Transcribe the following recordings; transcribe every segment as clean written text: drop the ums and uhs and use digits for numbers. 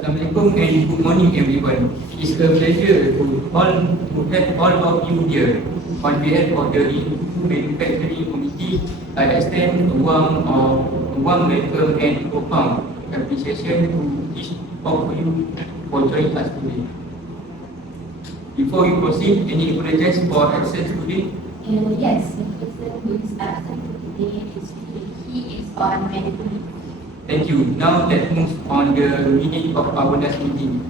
Assalamualaikum and good morning everyone. It's a pleasure to have all of you here. On behalf of the Isuzu Manufacturing Committee, I extend a warm welcome and profound appreciation to each of you for joining us today. Before we proceed, any apologies for absence today? Yes, the person who is absent today he is on medical leave. Thank you. Now let's move on the minute of our last meeting.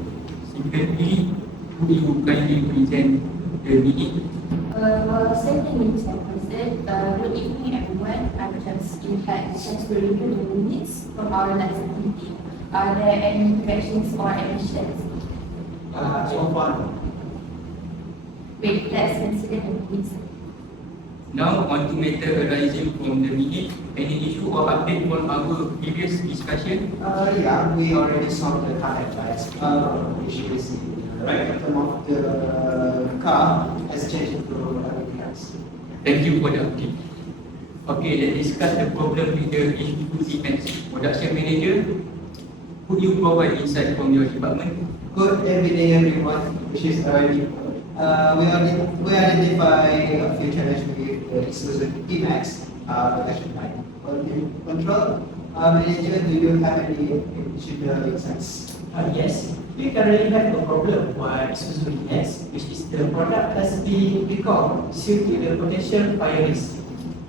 Secretly, would you kindly present the minute? Certainly, Mr. President. Good evening, everyone. I just had a chance to review the minutes from our last meeting. Are there any corrections or additions? So far. Wait, let's consider the minutes. Now on to matter arising from the minute. Any issue or update on our previous discussion? Yeah, we already solved the car headlights issue. The right bottom of the car has changed to LED lights. Thank you for the update. Okay, let's discuss the problem with the Isuzu Max. Production manager, could you provide insight from your department? Good everyday everyone, which is already. We identify a few challenges with the Isuzu Max production line. Quality control manager, do you have any additional insights? Yes, we currently have a problem with Isuzu Max, which is the product has been recalled due to the potential fire risk.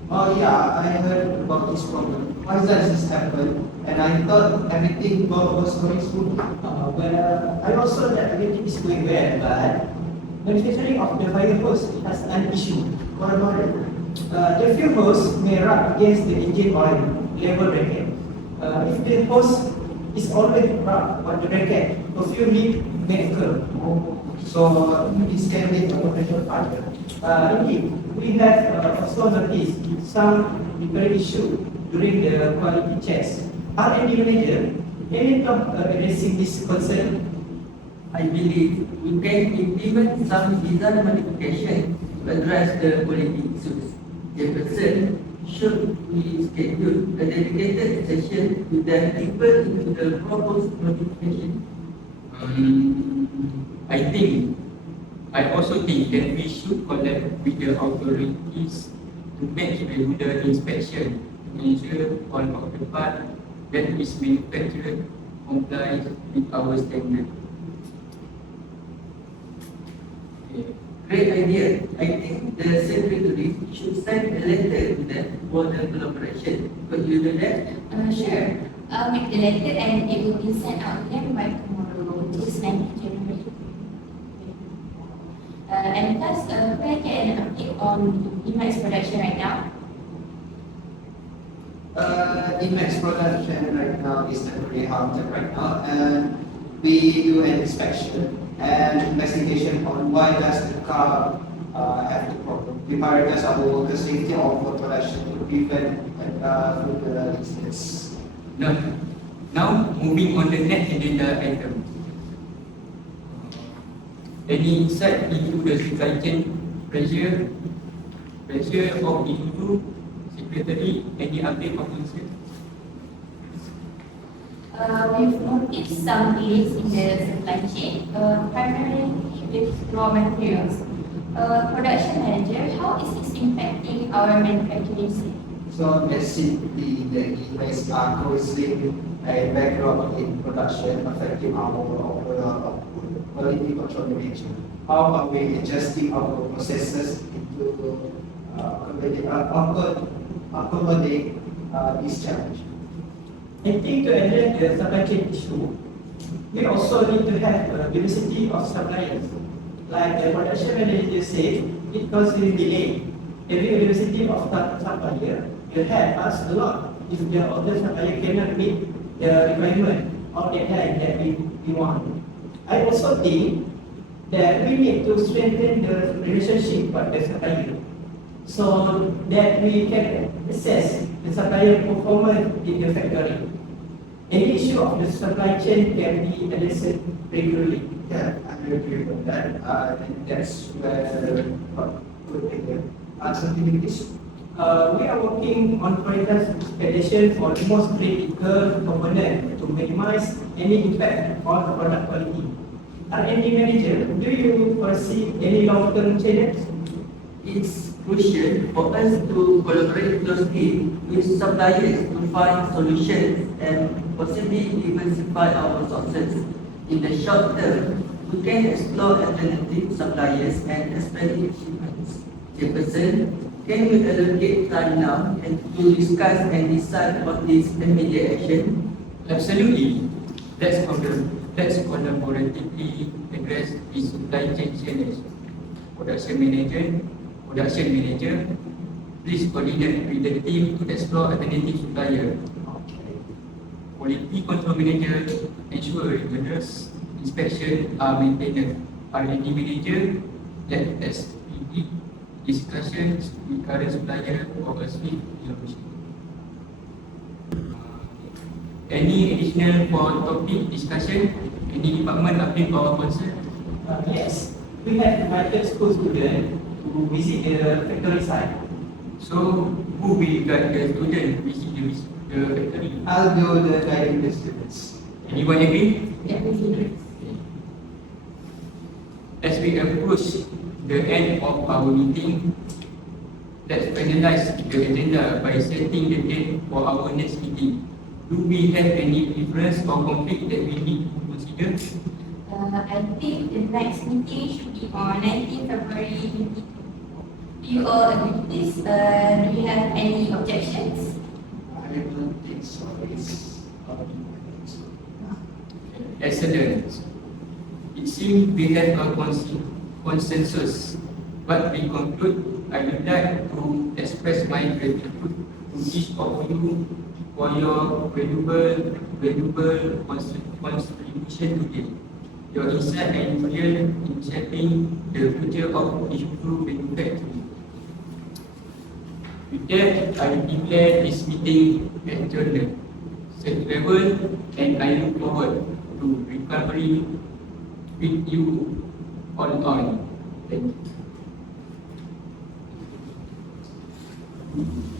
Oh yeah, I heard about this problem. Why does this happen? And I thought everything was going smoothly. Well, I also know that everything is going well, but manufacturing of the fire hose has an issue. What about it? The fuel hose may rub against the engine oil level bracket. If the hose is always rubbed on the bracket, a fuel leak may occur. So this can lead to potential fire. Indeed, we have also noticed some recurring issue during the quality checks. R&D manager, any of addressing this concern? I believe we can implement some design modification to address the quality issues. The person should be scheduled a dedicated session to dive deeper into the proposed modification. I also think that we should collect with the authorities to make regular inspection to ensure all of the part that is manufactured complies with our standard. Great idea. I think the secretary should send a letter to them for the collaboration. Could you do that? Sure. I'll make the letter and it will be sent out to them by tomorrow, which is 9th January. And plus, can I get an update on Emax production right now? Max production right now is temporarily halted right now, and we do an inspection and investigation on why does the car have the problem. We prioritize our worker safety of the production to prevent further incidents. Now moving on the next agenda item. Any insight into the supply chain pressure of Isuzu secretary? Any update on this? We've noticed some delays in the supply chain, primarily with raw materials. Production manager, how is this impacting our manufacturing scene? So basically, the delays are causing a backlog in production, affecting our overall quality control management. How are we adjusting our processes to accommodate this challenge? I think to address the supply chain issue, we also need to have a diversity of suppliers. Like the production manager said, it causes delay. Every diversity of supplier will help us a lot if the other supplier cannot meet the requirement of the deadline that we want. I also think that we need to strengthen the relationship with the supplier so that we can assess the supplier performance in the factory. Any issue of the supply chain can be addressed regularly. Yeah, I agree with that. And that's where good idea. Something like this. We are working on prioritization for the most critical component to minimize any impact on the product quality. R&D manager, do you foresee any long-term changes? It's crucial for us to collaborate closely with suppliers to find solutions and possibly diversify our resources. In the short term, we can explore alternative suppliers and expand shipments. Chairperson, can we allocate time now and to discuss and decide on this immediate action? Absolutely. Let's collaboratively address the supply chain challenge. Production manager, please coordinate with the team to explore alternative supplier. Quality control manager, ensure rigorous inspection are maintained. R&D manager, let us lead discussions with current supplier for a swift resolution. Any additional for topic discussion? Any department update or concern? Yes, we have invited school students to visit the factory site. So, who will guide the student visit the factory? I'll do the guiding the students. Anyone agree? Yeah, we agree. As we approach the end of our meeting, let's finalize the agenda by setting the date for our next meeting. Do we have any difference or conflict that we need to consider? I think the next meeting should be on 19 February 2022. Do you all agree with this? Do you have any objections? I don't think so. Excellent. It seems we have a consensus. But we conclude, I would like to express my gratitude to each of you for your valuable contribution today. Your insight and brilliance in shaping the future of Isuzu manufacturing. With that, I declare this meeting adjourned. Safe travel, and I look forward to recovery with you all on. Thank you.